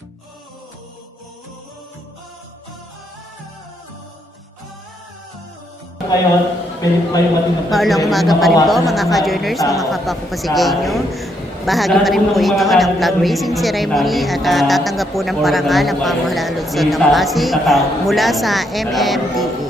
Paulang umaga pa rin po mga ka-journers, mga kapwa ko Pasigueño. Bahagi pa rin po ito ng flag raising ceremony at tatanggap po ng parangal ang pamahalaan lungsod ng Pasig mula sa MMDA.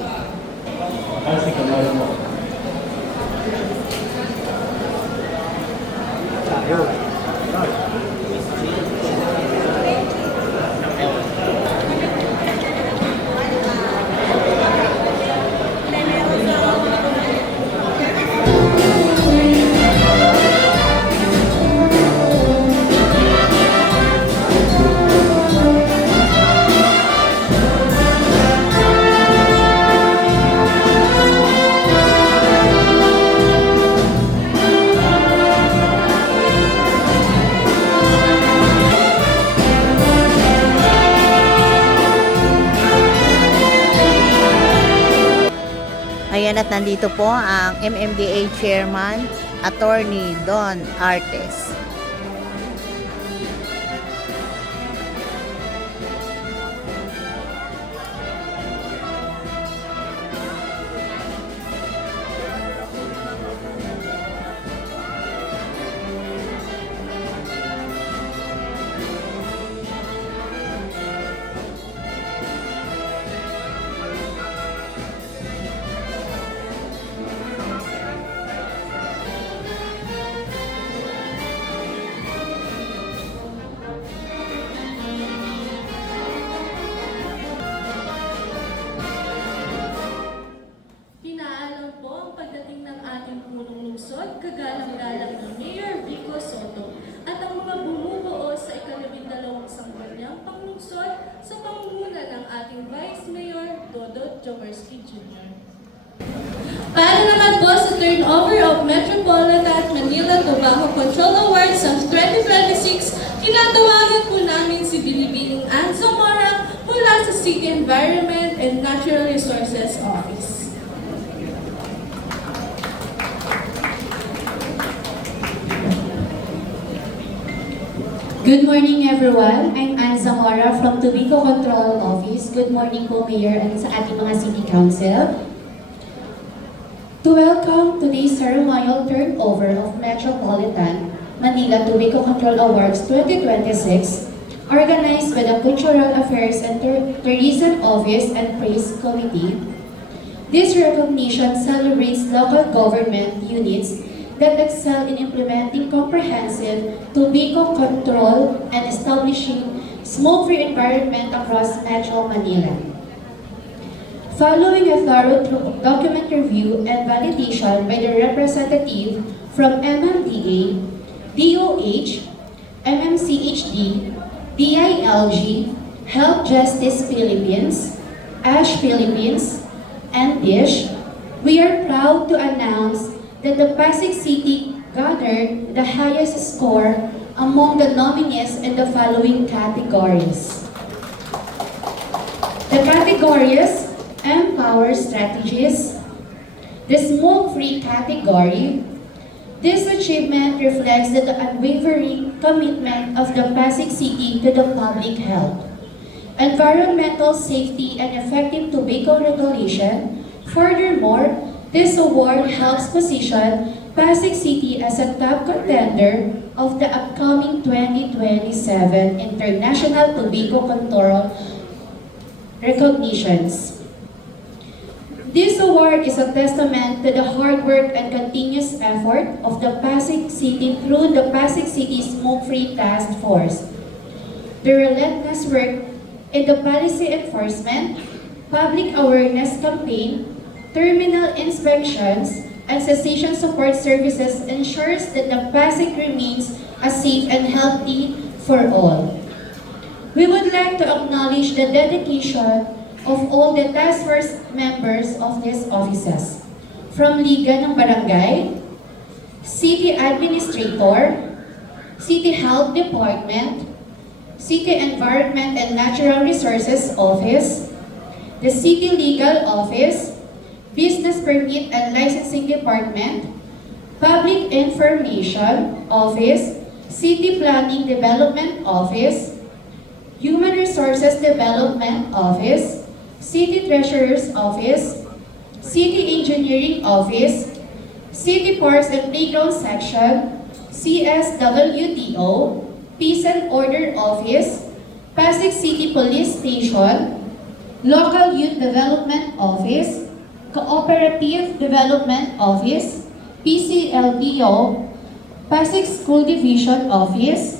Ayan, at nandito po ang MMDA Chairman, Attorney Don Artes. Kagalang-galang ng Mayor Vico Soto at ang mga bumubuo sa ika-12 sangguniang panglungsod sa pangunguna ng ating Vice Mayor Dodot Jaworski Jr. Para naman po sa turnover of Metropolitan Manila Tobacco Control Awards of 2026, tinatawagan po namin si Binibining Ann Zamora mula sa City Environment and Natural Resources Office. Good morning everyone. I'm Ann Zamora from Tobacco Control Office. Good morning po Mayor and sa ating mga City Council. To welcome today's ceremonial turnover of Metropolitan Manila Tobacco Control Awards 2026, organized by the Cultural Affairs and Tourism Office and Praise Committee. This recognition celebrates local government units that excel in implementing comprehensive tobacco control and establishing smoke-free environment across Metro Manila. Following a thorough document review and validation by the representative from MMDA, DOH, MMCHD, DILG, Health Justice Philippines, ASH Philippines, and DISH, we are proud to announce that the Pasig City garnered the highest score among the nominees in the following categories. The categories: Empower Strategies, the Smoke-Free category. This achievement reflects the unwavering commitment of the Pasig City to the public health, environmental safety, and effective tobacco regulation. Furthermore, this award helps position Pasig City as a top contender of the upcoming 2027 International Tobacco Control recognitions. This award is a testament to the hard work and continuous effort of the Pasig City through the Pasig City Smoke-Free Task Force. The relentless work in the policy enforcement, public awareness campaign, terminal inspections, and cessation support services ensures that the Pasig remains a safe and healthy for all. We would like to acknowledge the dedication of all the task force members of these offices, from Liga ng Barangay, City Administrator, City Health Department, City Environment and Natural Resources Office, the City Legal Office, Business Permit and Licensing Department, Public Information Office, City Planning Development Office, Resources Development Office, City Treasurer's Office, City Engineering Office, City Parks and Playground Section, CSWDO, Peace and Order Office, Pasig City Police Station, Local Youth Development Office, Cooperative Development Office, PCLDO, Pasig School Division Office,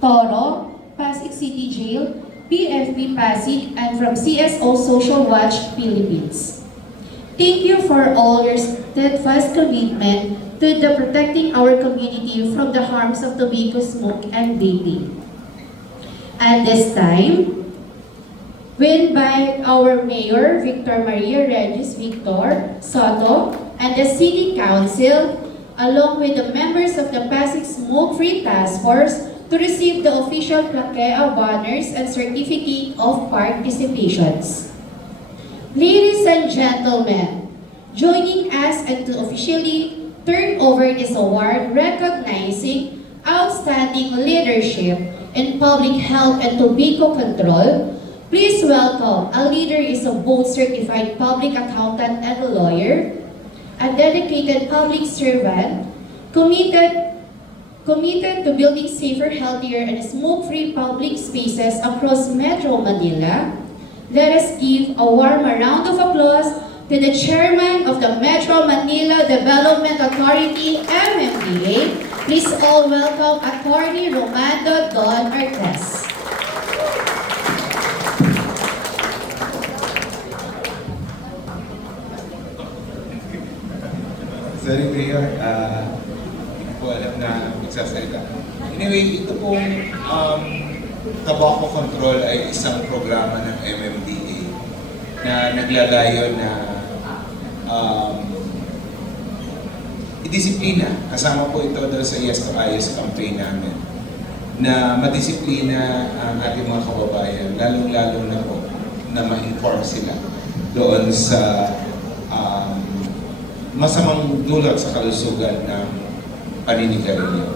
Toro, Pasig City Jail, PFP Pasig, and from CSO Social Watch Philippines. Thank you for all your steadfast commitment to the protecting our community from the harms of tobacco smoke and vaping. At this time, we invite our Mayor, Victor Maria Regis Victor Soto, and the City Council, along with the members of the Pasig Smoke-Free Task Force, to receive the official plaque of honors and certificate of participations. Ladies and gentlemen, joining us and to officially turn over this award recognizing outstanding leadership in public health and tobacco control, please welcome a leader is a both certified public accountant and a lawyer, a dedicated public servant, committed to building safer, healthier, and smoke-free public spaces across Metro Manila. Let us give a warm round of applause to the Chairman of the Metro Manila Development Authority, MMDA. Please all welcome Attorney Romando Don Artes. Sorry, Mayor. Hindi ko alam na magsasalita. Anyway, ito pong tobacco control ay isang programa ng MMDA na naglalayo na idisiplina. Kasama po ito doon sa Yes to Ayos campaign namin na madisiplina ang ating mga kababayan, lalong-lalo na po na ma-inform sila doon sa masamang dulot sa kalusugan ng paninigarilyo.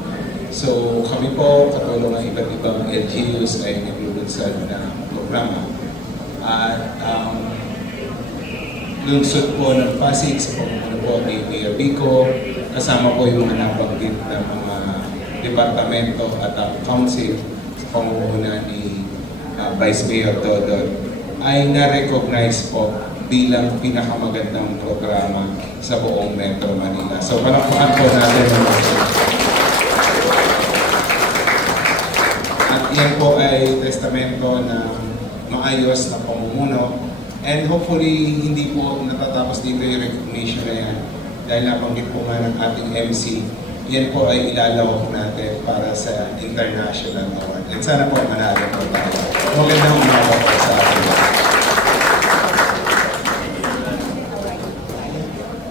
So kami po, katulong ng iba't ibang LGUs ay naglulunsad ng programa. At lungsod po ng Pasig sa pamumuno po ni Mayor Vico, kasama po yung mga nabanggit ng mga departamento at ang council sa pamumuno ni Vice Mayor Dodon ay na-recognize po bilang pinakamagandang programa sa buong Metro Manila. So palakpakan po natin ang at yan po ay testamento ng maayos na pamumuno and hopefully hindi po natatapos dito yung recognition na yan dahil nabanggit po nga ng ating MC, yan po ay ilalawak natin para sa international award. And sana po manalo po tayo. Magandang umaga po sa atin.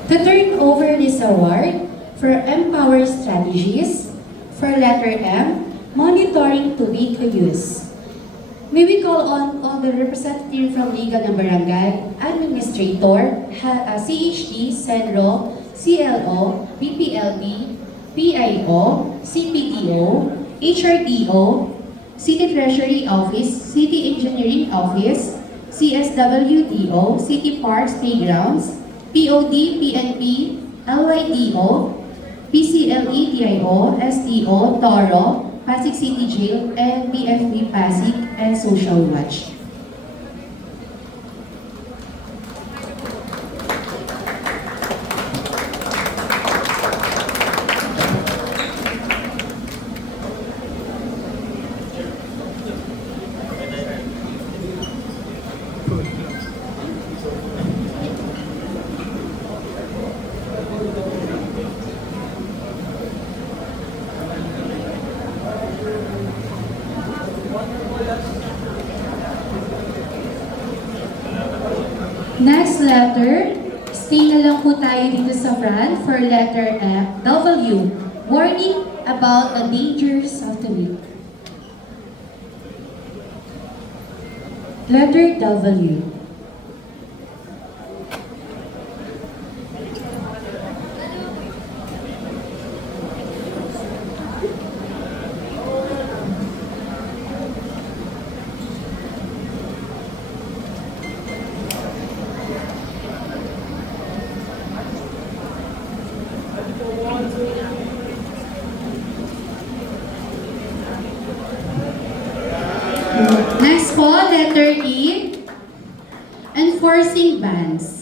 To turn over this award for Empower Strategies, for letter M, monitoring tobacco use. May we call on the representative from Liga ng Barangay, Administrator, CHD, Senro, CLO, PPLB, PIO, CPDO, HRDO, City Treasury Office, City Engineering Office, CSWDO, City Parks Playgrounds, POD, PNP, LYDO, PCLEDIO, SDO, Toro, Pasig City Jail, and PFP Pasig, and Social Watch. Next letter, stay na lang po tayo dito sa front for letter W. Warning about the dangers of the week. Letter W. Next po, letter E, enforcing bans.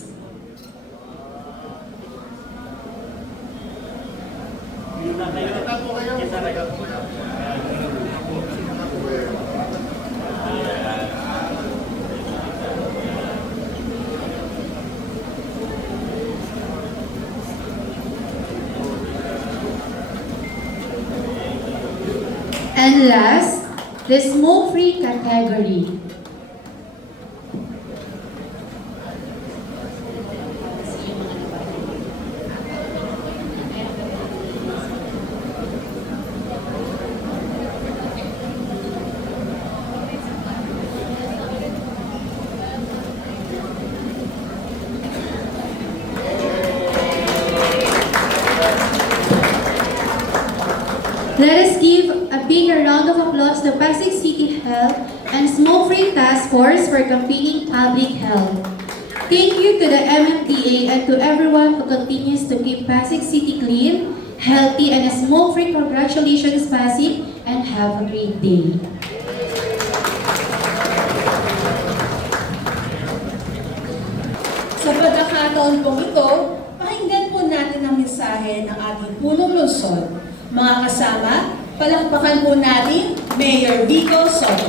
And last, the smoke-free category. Let us give a bigger round of applause to Pasig City Health and Smoke-Free Task Force for campaigning public health. Thank you to the MMDA and to everyone who continues to keep Pasig City clean, healthy, and smoke-free. Congratulations, Pasig, and have a great day. Sa pagkakataon pong ito, pakinggan po natin ang mensahe ng ating punong lungsod. Mga kasama, palakpakan po natin Mayor Vico Soto.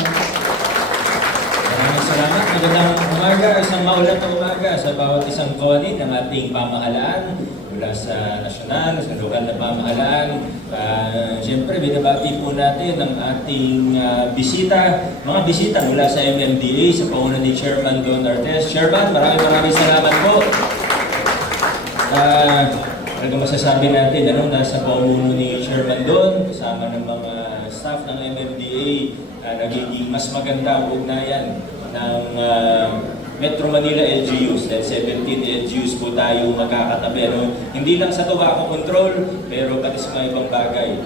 Maraming salamat. Magandang umaga, isang maulan na umaga sa bawat isang koni ng ating pamahalaan mula sa nasyonal, sa lokal na pamahalaan. Siyempre, binabati po natin ang ating mga bisita mula sa MMDA sa pangunan ni Chairman Don Artes. Chairman, maraming salamat po. Talaga masasabi natin, nasa paumuno ni Chairman Don, kasama ng mga staff ng MMDA, nagiging mas maganda ang ugnayan ng Metro Manila LGUs. Dahil 17 LGUs po tayo magkakatabi. Hindi lang sa tobacco control, pero pati sa mga ibang bagay.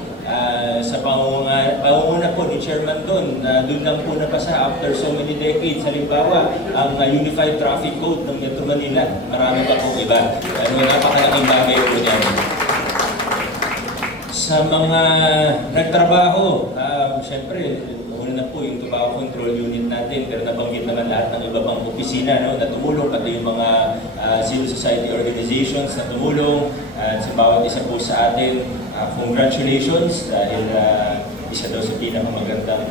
Sa pangunguna po ni Chairman Don, doon lang po napasa after so many decades. Halimbawa, ang Unified Traffic Code ng Metro Manila. Marami pa pong iba. Napakalaking bagay po yan. Sa mga nagtrabaho, siyempre, una na po yung tobacco control unit natin, pero nabanggit naman lahat ng iba pang opisina na tumulong, pati yung mga civil society organizations na tumulong. Sa bawat isa po sa atin, congratulations dahil isa daw sa pinakamagandang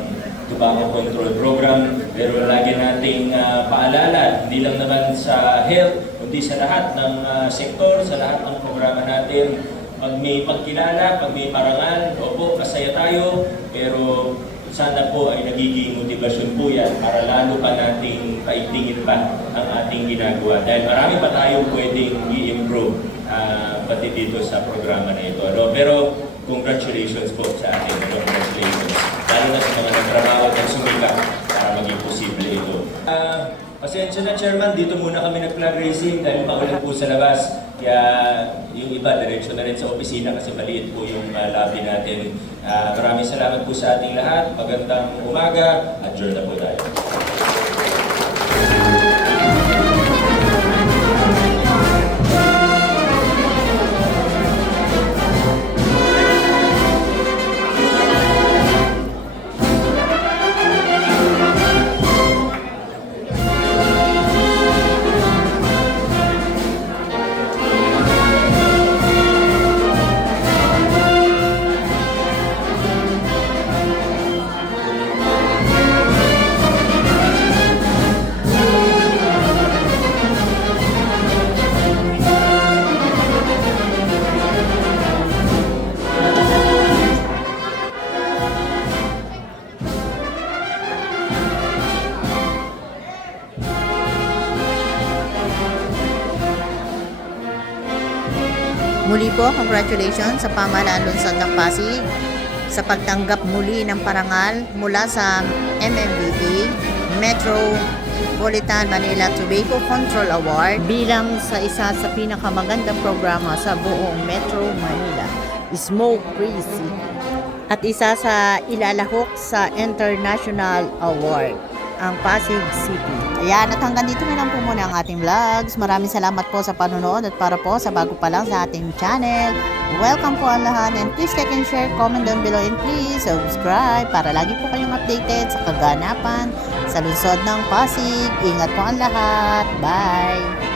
tobacco control program. Pero lagi nating paalala, hindi lang naman sa health, kundi sa lahat ng sektor, sa lahat ng programa natin. Pag may pagkilala, pag may parangal, opo, masaya tayo, pero sana po ay nagiging motivasyon po yan para lalo pa nating paigtingin pa ang ating ginagawa. Dahil marami pa tayong pwedeng i-improve pati dito sa programa na ito. Pero congratulations po sa atin. Congratulations. Lalo na sa mga nagtrabaho at nagsumikap para maging posible ito. Pasensya na, Chairman, dito muna kami nag-flag racing dahil paulan po sa labas. Kaya yung iba, diretso na rin sa opisina kasi maliit po yung lobby natin. Maraming salamat po sa ating lahat. Magandang umaga. Adjourn na po tayo. Muli po, congratulations sa pamahalaan lungsod ng Pasig sa pagtanggap muli ng parangal mula sa MMDA Metropolitan Manila Tobacco Control Award bilang sa isa sa pinakamagandang programa sa buong Metro Manila, Smoke Free City, at isa sa ilalahok sa International Award. ang Pasig City. Ayan, at hanggang dito na lang po muna ang ating vlogs. Maraming salamat po sa panonood at para po sa bago pa lang sa ating channel. Welcome po ang lahat and please like and share, comment down below and please subscribe para lagi po kayong updated sa kaganapan sa lungsod ng Pasig. Ingat po ang lahat. Bye!